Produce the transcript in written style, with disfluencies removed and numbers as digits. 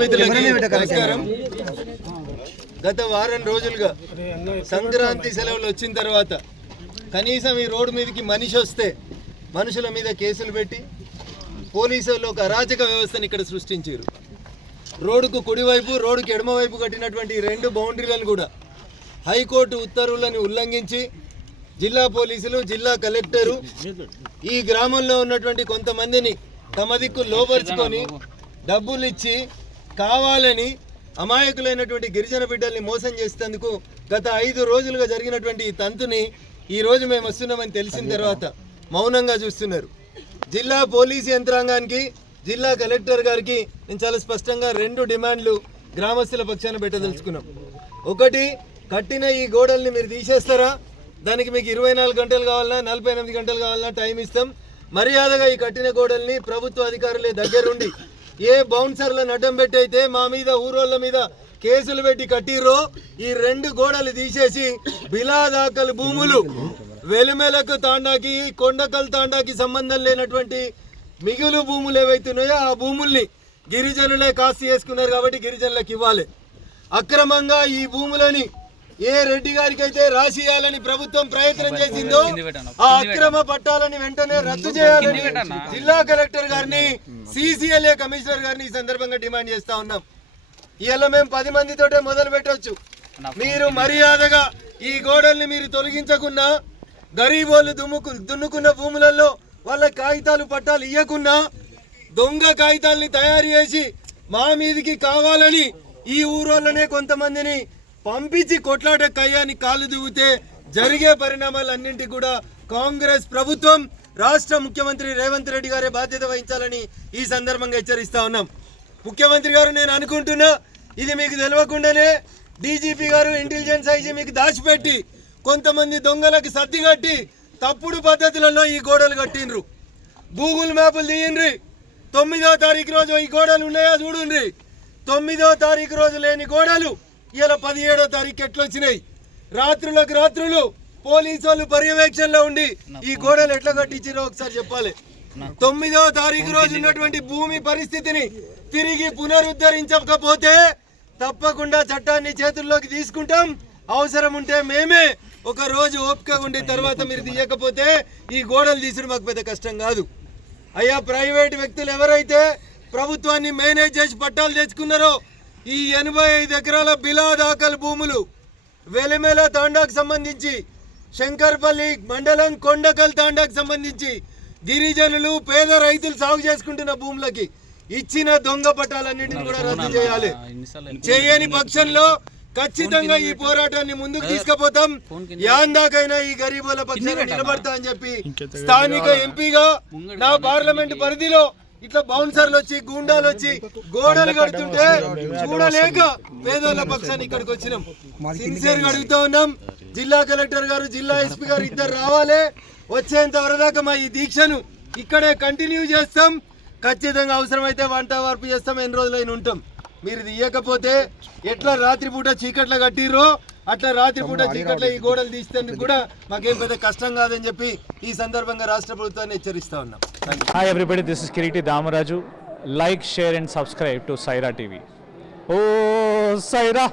మిత్రులకి నమస్కారం. గత వారం రోజులుగా సంక్రాంతి సెలవులు వచ్చిన తర్వాత కనీసం ఈ రోడ్డు మీదకి మనిషి వస్తే మనుషుల మీద కేసులు పెట్టి పోలీసులు ఒక అరాచక వ్యవస్థను ఇక్కడ సృష్టించారు. రోడ్డుకు కుడివైపు రోడ్డుకు ఎడమవైపు కట్టినటువంటి రెండు బౌండరీలను కూడా హైకోర్టు ఉత్తర్వులను ఉల్లంఘించి జిల్లా పోలీసులు జిల్లా కలెక్టరు ఈ గ్రామంలో ఉన్నటువంటి కొంతమందిని తమ దిక్కు లోపరుచుకొని డబ్బులు ఇచ్చి కావాలని అమాయకులైనటువంటి గిరిజన బిడ్డల్ని మోసం చేసేందుకు గత 5 రోజులుగా జరిగినటువంటి ఈ తంతుని ఈరోజు మేము వస్తున్నామని తెలిసిన తర్వాత మౌనంగా చూస్తున్నారు. జిల్లా పోలీసు యంత్రాంగానికి జిల్లా కలెక్టర్ గారికి నేను చాలా స్పష్టంగా 2 డిమాండ్లు గ్రామస్తుల పక్షాన పెట్టదలుచుకున్నాం. ఒకటి, కట్టిన ఈ గోడల్ని మీరు తీసేస్తారా? దానికి మీకు 24 గంటలు కావాలన్నా 48 గంటలు కావాలన్నా టైం ఇస్తాం. మర్యాదగా ఈ కట్టిన గోడల్ని ప్రభుత్వ అధికారులే దగ్గరుండి ఏ బౌన్సర్లను అడ్డం పెట్టి అయితే మా మీద ఊరోళ్ళ మీద కేసులు పెట్టి కట్టిర్రో ఈ 2 గోడలు తీసేసి బిలాదాకల్ భూములు వెలుమెలకు తాండాకి కొండకల్ తాండాకి సంబంధం లేనటువంటి మిగులు భూములు ఏవైతున్నాయో ఆ భూముల్ని గిరిజనులే కాస్త చేసుకున్నారు కాబట్టి గిరిజనులకు ఇవ్వాలి. అక్రమంగా ఈ భూములని ఏ రెడ్డి గారికి అయితే రాసియాలని ప్రభుత్వం ప్రయత్నం చేసిందో ఆ అక్రమ పట్టాలని వెంటనే రద్దు చేయాలని జిల్లా కలెక్టర్ గారిని CCLA కమిషనర్ గారిని ఈ సందర్భంగా డిమాండ్ చేస్తా ఉన్నాం. ఇవాళ మేము 10 మందితోటే మొదలు పెట్టవచ్చు. మీరు మర్యాదగా ఈ గోడల్ని మీరు తొలగించకున్నా, గరీబోళ్ళు దున్నుకున్న భూములలో వాళ్ళ కాగితాలు పట్టాలు ఇవ్వకున్నా, దొంగ కాగితాలని తయారు చేసి మా మీదికి కావాలని ఈ ఊరోళ్ళనే కొంతమందిని పంపించి కొట్లాట కయ్యాన్ని కాలు దిగితే జరిగే పరిణామాలన్నింటికి కూడా కాంగ్రెస్ ప్రభుత్వం రాష్ట్ర ముఖ్యమంత్రి రేవంత్ రెడ్డి గారే బాధ్యత వహించాలని ఈ సందర్భంగా హెచ్చరిస్తా ఉన్నాం. ముఖ్యమంత్రి గారు, నేను అనుకుంటున్నా ఇది మీకు తెలియకుండానే DGP గారు ఇంటెలిజెన్స్ ఐజీ మీకు దాచిపెట్టి కొంతమంది దొంగలకు సర్ది కట్టి తప్పుడు పద్ధతులలో ఈ గోడలు కట్టిండ్రు. గూగుల్ మ్యాపులు తీయండ్రి. 9వ తారీఖు రోజు ఈ గోడలు ఉన్నాయా చూడండి. 9వ తారీఖు రోజు లేని గోడలు ఇలా 17వ తారీఖు ఎట్లొచ్చినాయి? రాత్రులకు రాత్రులు పోలీసు వాళ్ళు పర్యవేక్షణలో ఉండి ఈ గోడలు ఎట్లా కట్టించారో ఒకసారి చెప్పాలి. 9వ తారీఖు రోజు ఉన్నటువంటి భూమి పరిస్థితిని తిరిగి పునరుద్ధరించకపోతే తప్పకుండా చట్టాన్ని చేతుల్లోకి తీసుకుంటాం. అవసరం ఉంటే మేమే ఒక రోజు ఓపిక ఉండి తర్వాత మీరు తీయకపోతే ఈ గోడలు తీసుడు మాకు పెద్ద కష్టం కాదు. అయ్యా, ప్రైవేట్ వ్యక్తులు ఎవరైతే ప్రభుత్వాన్ని మేనేజ్ చేసి పట్టాలు తెచ్చుకున్నారో ఈ 85 ఎకరాల బిలాదాకల్ భూములు వెలిమెల తాండాకు సంబంధించి, శంకర్పల్లి మండలం కొండకల్ తాండాకు సంబంధించి గిరిజనులు పేద రైతులు సాగు చేసుకుంటున్న భూములకి ఇచ్చిన దొంగ పట్టాలన్నింటినీ కూడా రద్దు చేయాలి. చేయని పక్షంలో ఖచ్చితంగా ఈ పోరాటాన్ని ముందుకు తీసుకుపోతాం. యాందాకైనా ఈ గరీబుల పక్షాన నిలబడతా అని చెప్పి స్థానిక ఎంపీగా నా పార్లమెంట్ పరిధిలో ఇట్లా బౌన్సర్లు వచ్చి గూండాలు వచ్చి గోడలు కడుతుంటే చూడలేక పేదోళ్ళ పక్షాన్ని ఇక్కడికి వచ్చినాం. సిన్సియర్గా అడుగుతా ఉన్నాం. జిల్లా కలెక్టర్ గారు, జిల్లా SP గారు ఇద్దరు రావాలి. వచ్చేంత వరదాకా మా ఈ దీక్షను ఇక్కడే కంటిన్యూ చేస్తాం. ఖచ్చితంగా అవసరమైతే వంట వార్పు చేస్తాం. ఎన్ని రోజులైనా ఉంటాం. మీరు తీయకపోతే ఎట్లా రాత్రిపూట చీకట్ల కట్టిర్రో అట్లా రాత్రిపూట చీకట్ల ఈ గోడలు తీసేందుకు కూడా మాకేం పెద్ద కష్టం కాదని చెప్పి ఈ సందర్భంగా రాష్ట్ర ప్రభుత్వాన్ని హెచ్చరిస్తా ఉన్నాం. Hi everybody, this is Kireeti Damaraju. Like, share and subscribe to Saira TV. ఓ సైరా.